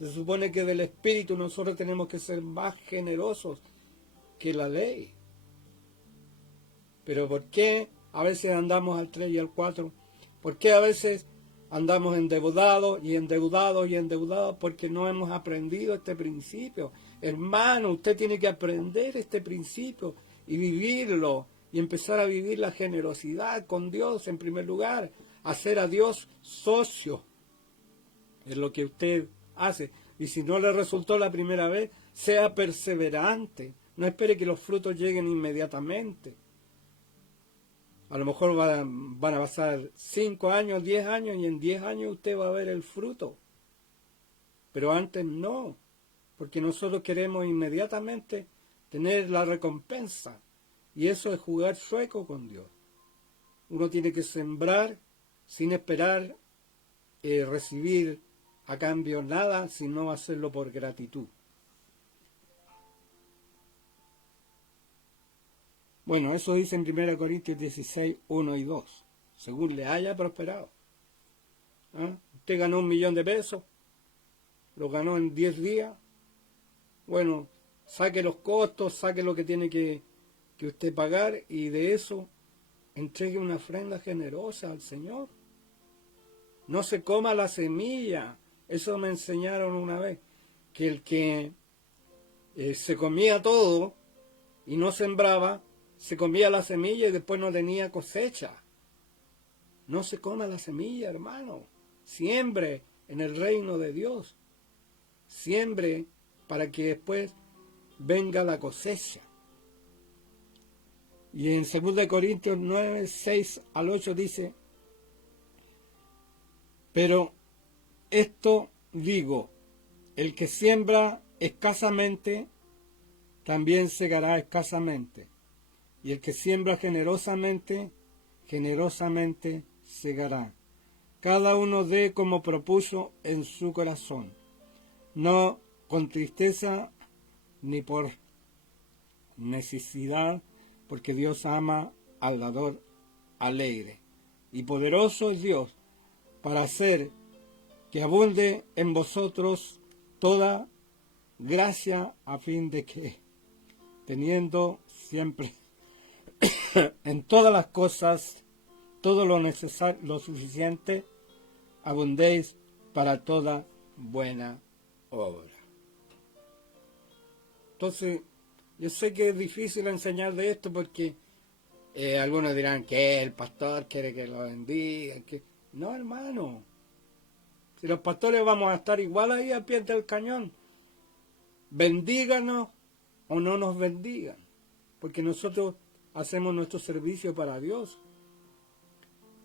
Se supone que del Espíritu nosotros tenemos que ser más generosos que la ley. Pero ¿por qué a veces andamos al 3 y al 4? ¿Por qué a veces andamos endeudados y endeudados y endeudados? Porque no hemos aprendido este principio. Hermano, usted tiene que aprender este principio y vivirlo y empezar a vivir la generosidad con Dios en primer lugar, hacer a Dios socio en lo que usted hace. Y si no le resultó la primera vez, sea perseverante, no espere que los frutos lleguen inmediatamente. A lo mejor van a pasar 5 años, 10 años, y en 10 años usted va a ver el fruto. Pero antes no, porque nosotros queremos inmediatamente tener la recompensa. Y eso es jugar sueco con Dios. Uno tiene que sembrar sin esperar recibir a cambio nada, sino hacerlo por gratitud. Bueno, eso dice en 1 Corintios 16, 1 y 2. Según le haya prosperado. ¿Ah? Usted ganó 1.000.000 de pesos, lo ganó en 10 días. Bueno, saque los costos, saque lo que tiene que usted pagar, y de eso entregue una ofrenda generosa al Señor. No se coma la semilla. Eso me enseñaron una vez, que el que se comía todo y no sembraba, se comía la semilla y después no tenía cosecha. No se coma la semilla, hermano. Siembre en el reino de Dios. Siembre para que después venga la cosecha. Y en 2 Corintios 9, 6 al 8 dice: pero esto digo, el que siembra escasamente, también segará escasamente. Y el que siembra generosamente, generosamente segará. Cada uno dé como propuso en su corazón, no con tristeza ni por necesidad, porque Dios ama al dador alegre. Y poderoso es Dios para hacer que abunde en vosotros toda gracia, a fin de que, teniendo siempre en todas las cosas todo lo necesario, lo suficiente, abundéis para toda buena obra. Entonces, yo sé que es difícil enseñar de esto porque algunos dirán que el pastor quiere que lo bendiga. No, hermano. Si los pastores vamos a estar igual ahí al pie del cañón, bendíganos o no nos bendigan, porque nosotros hacemos nuestro servicio para Dios,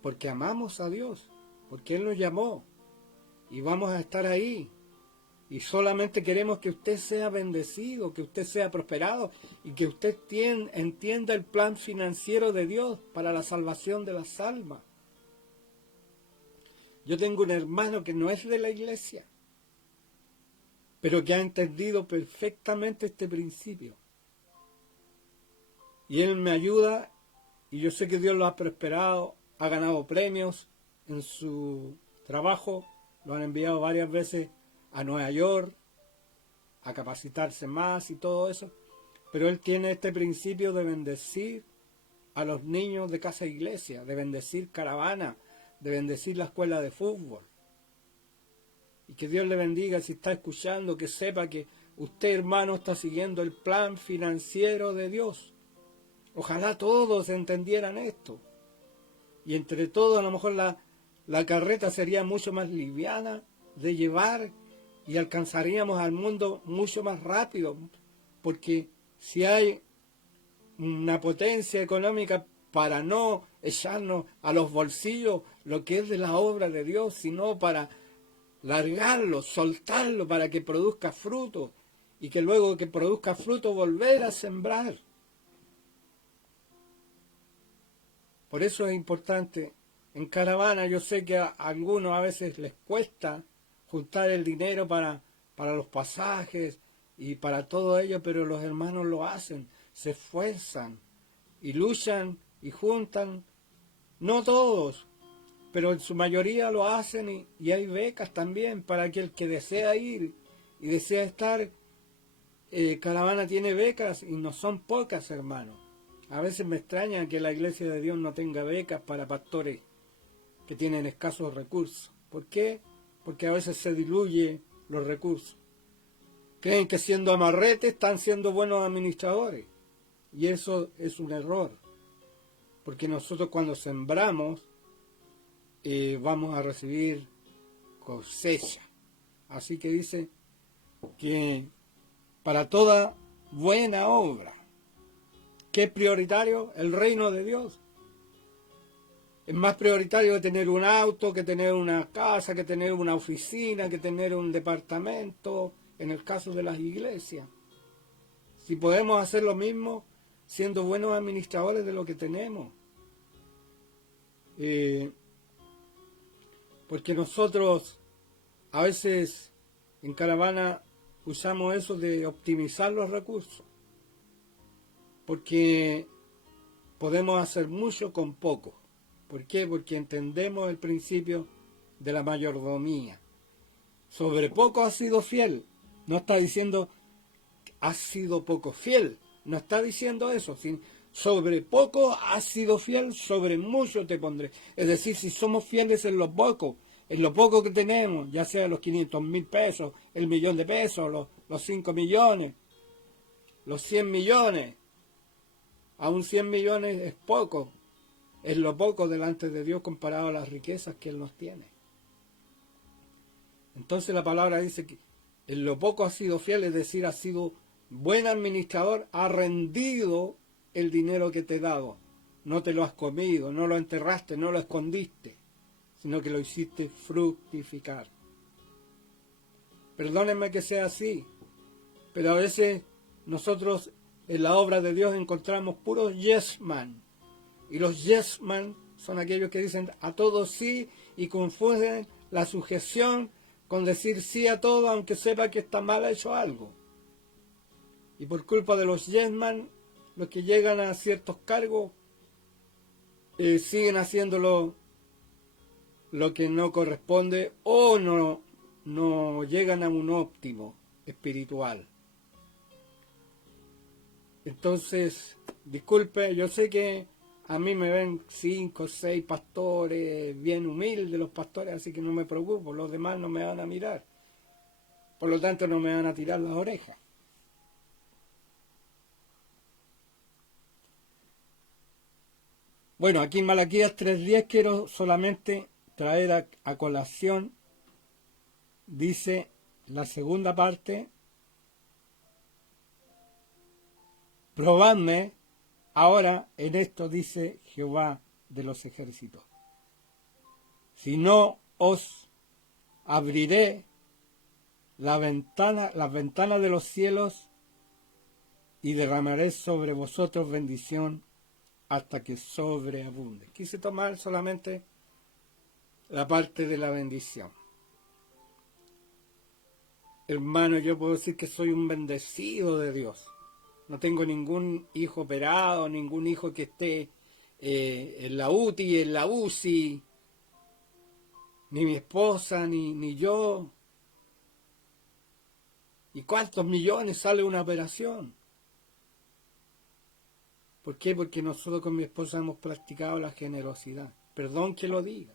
porque amamos a Dios, porque Él nos llamó y vamos a estar ahí. Y solamente queremos que usted sea bendecido, que usted sea prosperado y que usted entienda el plan financiero de Dios para la salvación de las almas. Yo tengo un hermano que no es de la iglesia, pero que ha entendido perfectamente este principio. Y él me ayuda, y yo sé que Dios lo ha prosperado, ha ganado premios en su trabajo, lo han enviado varias veces a Nueva York, a capacitarse más y todo eso, pero él tiene este principio de bendecir a los niños de casa iglesia, de bendecir caravana, de bendecir la escuela de fútbol. Y que Dios le bendiga si está escuchando, que sepa que usted, hermano, está siguiendo el plan financiero de Dios. Ojalá todos entendieran esto. Y entre todos a lo mejor la carreta sería mucho más liviana de llevar y alcanzaríamos al mundo mucho más rápido. Porque si hay una potencia económica para no echarnos a los bolsillos lo que es de la obra de Dios, sino para largarlo, soltarlo para que produzca fruto, y que luego que produzca fruto volver a sembrar. Por eso es importante. En caravana yo sé que a algunos a veces les cuesta juntar el dinero para los pasajes y para todo ello, pero los hermanos lo hacen, se esfuerzan y luchan y juntan. No todos, pero en su mayoría lo hacen, y hay becas también para aquel que desea ir y desea estar. Caravana tiene becas y no son pocas, hermanos. A veces me extraña que la Iglesia de Dios no tenga becas para pastores que tienen escasos recursos. ¿Por qué? Porque a veces se diluye los recursos. Creen que siendo amarretes están siendo buenos administradores. Y eso es un error, porque nosotros cuando sembramos vamos a recibir cosecha. Así que dice que para toda buena obra, ¿qué es prioritario? El reino de Dios. Es más prioritario que tener un auto, que tener una casa, que tener una oficina, que tener un departamento, en el caso de las iglesias. Si podemos hacer lo mismo siendo buenos administradores de lo que tenemos. Porque nosotros a veces en Caravana usamos eso de optimizar los recursos. Porque podemos hacer mucho con poco. ¿Por qué? Porque entendemos el principio de la mayordomía. Sobre poco has sido fiel. No está diciendo has sido poco fiel. No está diciendo eso. Sobre poco has sido fiel, sobre mucho te pondré. Es decir, si somos fieles en lo poco que tenemos, ya sea los 500.000 pesos, el 1.000.000 de pesos, los 5 millones, los 100 millones, aún 100 millones es poco. Es lo poco delante de Dios comparado a las riquezas que Él nos tiene. Entonces la palabra dice que en lo poco has sido fiel, es decir, has sido buen administrador, ha rendido el dinero que te he dado. No te lo has comido, no lo enterraste, no lo escondiste, sino que lo hiciste fructificar. Perdónenme que sea así, pero a veces nosotros en la obra de Dios encontramos puros yes man. Y los yes man son aquellos que dicen a todo sí y confunden la sujeción con decir sí a todo aunque sepa que está mal hecho algo. Y por culpa de los yes man, los que llegan a ciertos cargos siguen haciéndolo lo que no corresponde o no llegan a un óptimo espiritual. Entonces, disculpe, yo sé que a mí me ven 5 o 6 pastores, bien humildes los pastores, así que no me preocupo, los demás no me van a mirar. Por lo tanto, no me van a tirar las orejas. Bueno, aquí en Malaquías 3:10 quiero solamente traer a colación, dice la segunda parte, probadme ahora en esto, dice Jehová de los ejércitos. Si no os abriré las ventanas de los cielos y derramaré sobre vosotros bendición hasta que sobreabunde. Quise tomar solamente la parte de la bendición. Hermano, yo puedo decir que soy un bendecido de Dios. No tengo ningún hijo operado, ningún hijo que esté en la UTI, en la UCI, ni mi esposa, ni yo. ¿Y cuántos millones sale una operación? ¿Por qué? Porque nosotros con mi esposa hemos practicado la generosidad. Perdón que lo diga.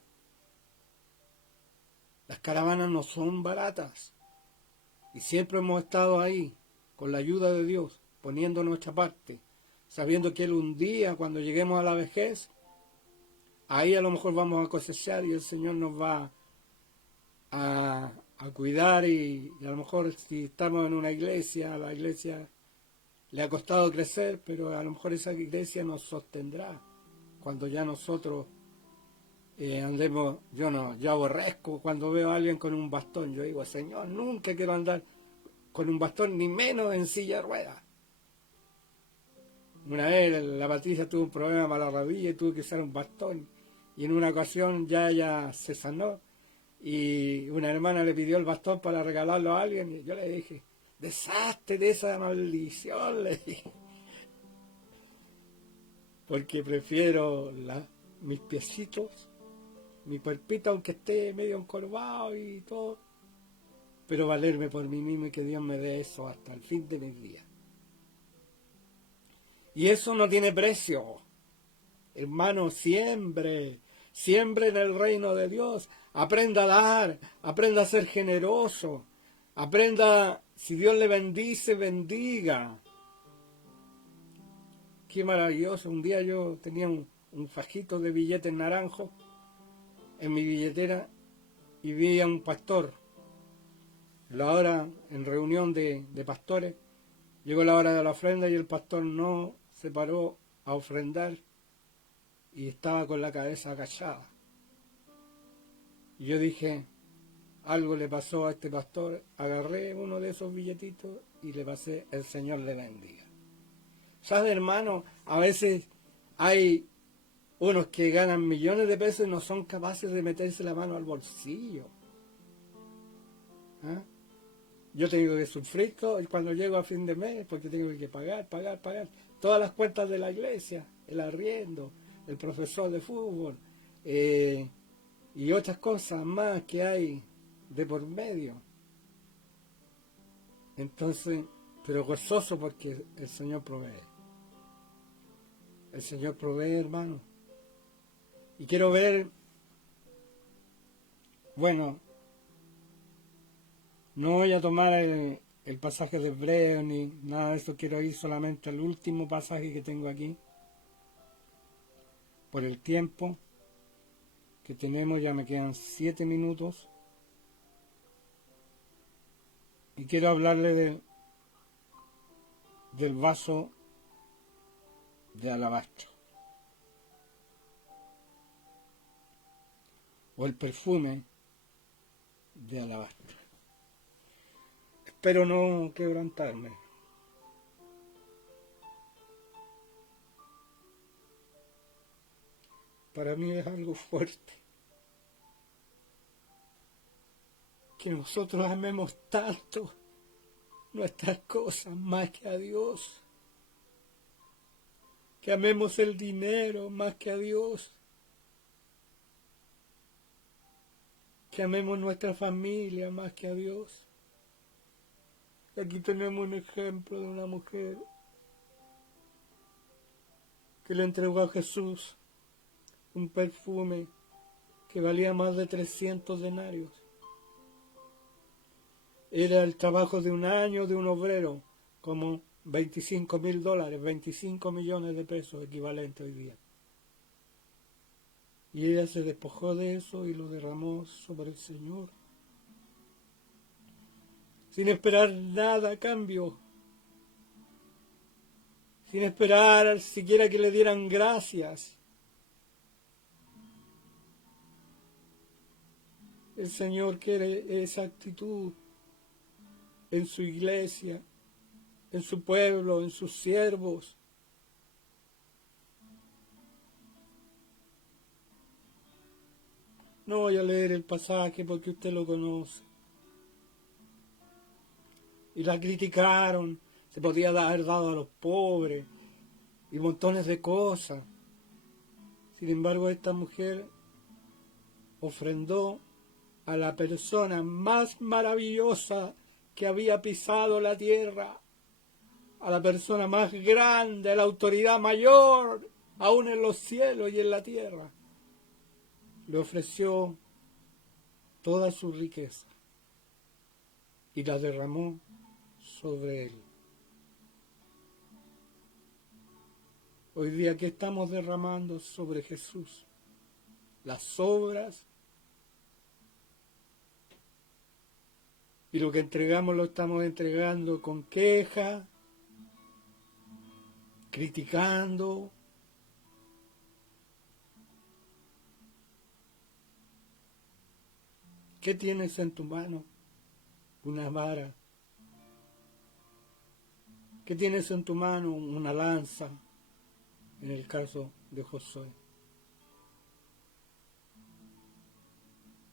Las caravanas no son baratas. Y siempre hemos estado ahí, con la ayuda de Dios, poniendo nuestra parte, sabiendo que Él un día, cuando lleguemos a la vejez, ahí a lo mejor vamos a cosechar y el Señor nos va a cuidar y a lo mejor si estamos en una iglesia, a la iglesia le ha costado crecer, pero a lo mejor esa iglesia nos sostendrá cuando ya nosotros andemos. Yo aborrezco cuando veo a alguien con un bastón. Yo digo, Señor, nunca quiero andar con un bastón, ni menos en silla de ruedas. Una vez la Patricia tuvo un problema para la rodilla y tuvo que usar un bastón. Y en una ocasión ya ella se sanó y una hermana le pidió el bastón para regalarlo a alguien y yo le dije, deshazte de esa maldición, le dije. Porque prefiero mis piecitos, mi cuerpito, aunque esté medio encorvado y todo, pero valerme por mí mismo y que Dios me dé eso hasta el fin de mis días. Y eso no tiene precio. Hermano, siembre en el reino de Dios. Aprenda a dar, aprenda a ser generoso. Aprenda, si Dios le bendice, bendiga. qué maravilloso. Un día yo tenía un fajito de billetes naranjos en mi billetera y vi a un pastor. La hora, en reunión de pastores, llegó la hora de la ofrenda y el pastor no se paró a ofrendar y estaba con la cabeza agachada. Y yo dije, algo le pasó a este pastor. Agarré uno de esos billetitos y le pasé, el Señor le bendiga. ¿Sabes, hermano? A veces hay unos que ganan millones de pesos y no son capaces de meterse la mano al bolsillo. ¿Ah? Yo tengo que sufrir todo cuando llego a fin de mes porque tengo que pagar todas las cuentas de la iglesia, el arriendo, el profesor de fútbol y otras cosas más que hay de por medio. Entonces, pero gozoso porque el Señor provee. El Señor provee, hermano. Y quiero ver, bueno, no voy a tomar el pasaje de Hebreo ni nada de eso, quiero ir solamente al último pasaje que tengo aquí. Por el tiempo que tenemos, ya me quedan 7 minutos. Y quiero hablarle del vaso de alabastro. O el perfume de alabastro. Espero no quebrantarme. Para mí es algo fuerte que nosotros amemos tanto nuestras cosas más que a Dios, que amemos el dinero más que a Dios, que amemos nuestra familia más que a Dios. Aquí tenemos un ejemplo de una mujer que le entregó a Jesús un perfume que valía más de 300 denarios. Era el trabajo de un año de un obrero, como $25,000, 25 millones de pesos equivalente hoy día. Y ella se despojó de eso y lo derramó sobre el Señor, sin esperar nada a cambio, sin esperar siquiera que le dieran gracias. El Señor quiere esa actitud en su iglesia, en su pueblo, en sus siervos. No voy a leer el pasaje porque usted lo conoce. Y la criticaron, se podía haber dado a los pobres y montones de cosas. Sin embargo, esta mujer ofrendó a la persona más maravillosa que había pisado la tierra, a la persona más grande, a la autoridad mayor, aún en los cielos y en la tierra. Le ofreció toda su riqueza y la derramó sobre él. Hoy día, ¿qué estamos derramando sobre Jesús? Las obras, y lo que entregamos lo estamos entregando con queja, criticando. ¿Qué tienes en tu mano? Una vara. ¿Qué tienes en tu mano? Una lanza, en el caso de Josué.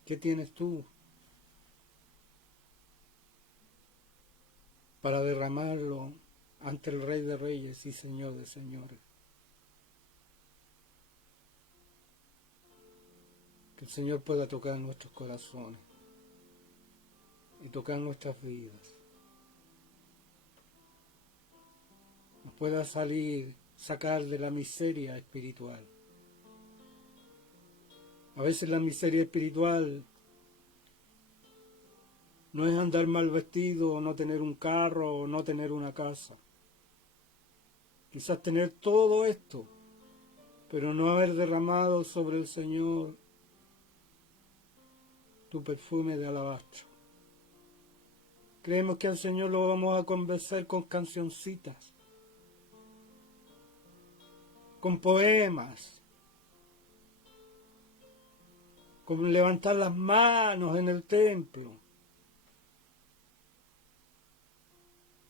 ¿Qué tienes tú para derramarlo ante el Rey de Reyes y Señor de Señores? Que el Señor pueda tocar nuestros corazones y tocar nuestras vidas. Nos pueda sacar de la miseria espiritual. A veces la miseria espiritual no es andar mal vestido, o no tener un carro, o no tener una casa. Quizás tener todo esto, pero no haber derramado sobre el Señor tu perfume de alabastro. Creemos que al Señor lo vamos a convencer con cancioncitas, con poemas, con levantar las manos en el templo.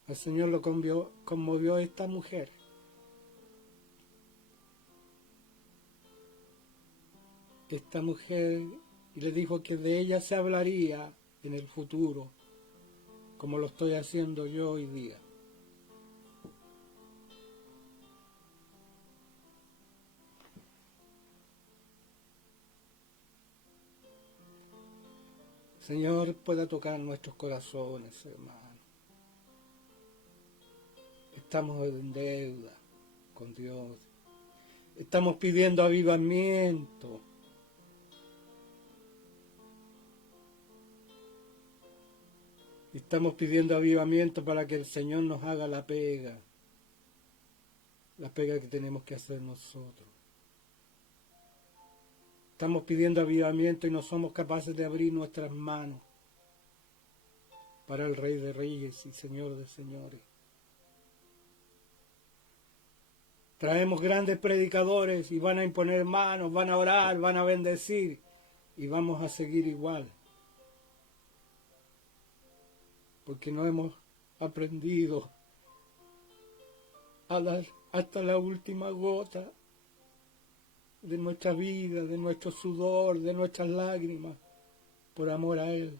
Al Señor lo conmovió esta mujer. Esta mujer, y le dijo que de ella se hablaría en el futuro, como lo estoy haciendo yo hoy día. Señor, pueda tocar nuestros corazones, hermano. Estamos en deuda con Dios. Estamos pidiendo avivamiento. Estamos pidiendo avivamiento para que el Señor nos haga la pega que tenemos que hacer nosotros. Estamos pidiendo avivamiento y no somos capaces de abrir nuestras manos para el Rey de Reyes y Señor de Señores. Traemos grandes predicadores y van a imponer manos, van a orar, van a bendecir y vamos a seguir igual. Porque no hemos aprendido a dar hasta la última gota de nuestra vida, de nuestro sudor, de nuestras lágrimas, por amor a Él.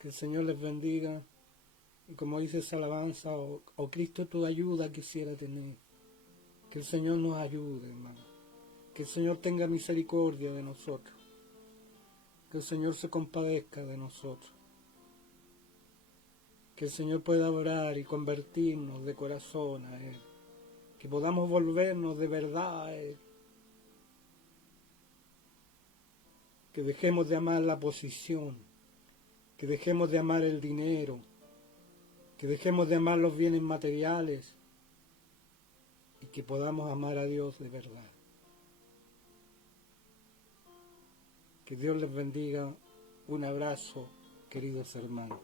Que el Señor les bendiga. Y como dice esa alabanza, oh Cristo, tu ayuda quisiera tener. Que el Señor nos ayude, hermano. Que el Señor tenga misericordia de nosotros. Que el Señor se compadezca de nosotros. Que el Señor pueda orar y convertirnos de corazón a Él. Que podamos volvernos de verdad a Él. Que dejemos de amar la posición. Que dejemos de amar el dinero. Que dejemos de amar los bienes materiales. Y que podamos amar a Dios de verdad. Que Dios les bendiga. Un abrazo, queridos hermanos.